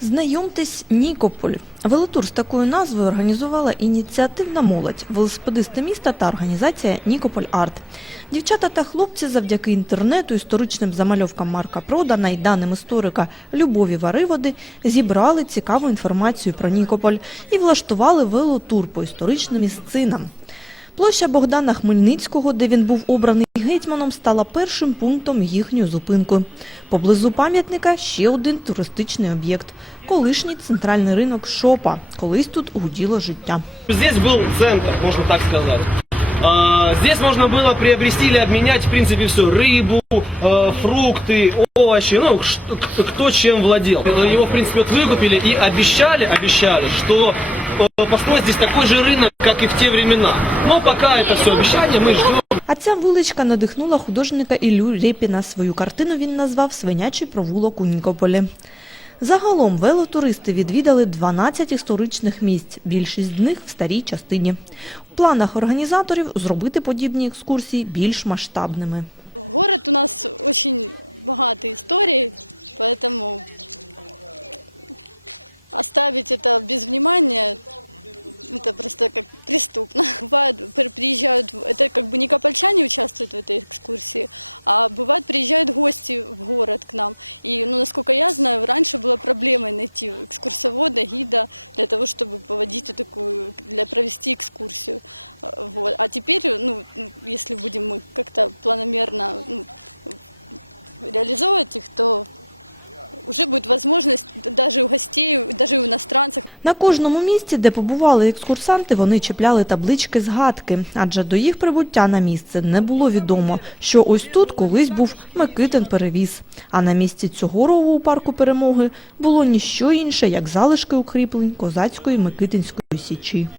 Знайомтесь, Нікополь. Велотур з такою назвою організувала ініціативна молодь, велосипедисти міста та організація Нікополь Арт. Дівчата та хлопці завдяки інтернету, історичним замальовкам Марка Продана і даним історика Любові Вариводи зібрали цікаву інформацію про Нікополь і влаштували велотур по історичним місцинам. Площа Богдана Хмельницького, де він був обраний гетьманом, стала першим пунктом їхньої зупинки. Поблизу пам'ятника ще один туристичний об'єкт – колишній центральний ринок Шопа. Колись тут гуділо життя. Здесь был центр, можно так сказать. А, Здесь можно было приобрести или обменять, в принципе, все. Рыбу, э, фрукты, овощи, ну, ш- к- кто чем владел. Его, в принципе, вот выкупили и обещали, обещали, что э, построить здесь такой же рынок, как и в те времена. Но пока это все обещание, мы ждем. А ця вуличка надихнула художника Іллю Рєпіна. Свою картину він назвав «Свинячий провулок у Нікополі». Загалом велотуристи відвідали 12 історичних місць, більшість з них в старій частині. У планах організаторів зробити подібні екскурсії більш масштабними. Город у нас очень богатый историей, поэтому оставить это без внимания это просто как преступно. Бывает, при- приезжают, это как бы не копольчане участвуют в этой экскурсии, а бывает приезжают гости в город к нам. И, ну, насколько я знаю, раньше было проблемой найти экскурсовода, гида для того, чтобы поводить вот такую, для провести экскурсию. Э, Вот. А теперь, ну, если будем мы как-то планомерно ну, реализовывать их, то уже будет возможность даже у гостей, даже у иностранцев На кожному місці, де побували екскурсанти, вони чіпляли таблички згадки, адже до їх прибуття на місце не було відомо, що ось тут колись був Микитин перевіз. А на місці цього рову у парку перемоги було ніщо інше, як залишки укріплень козацької Микитинської січі.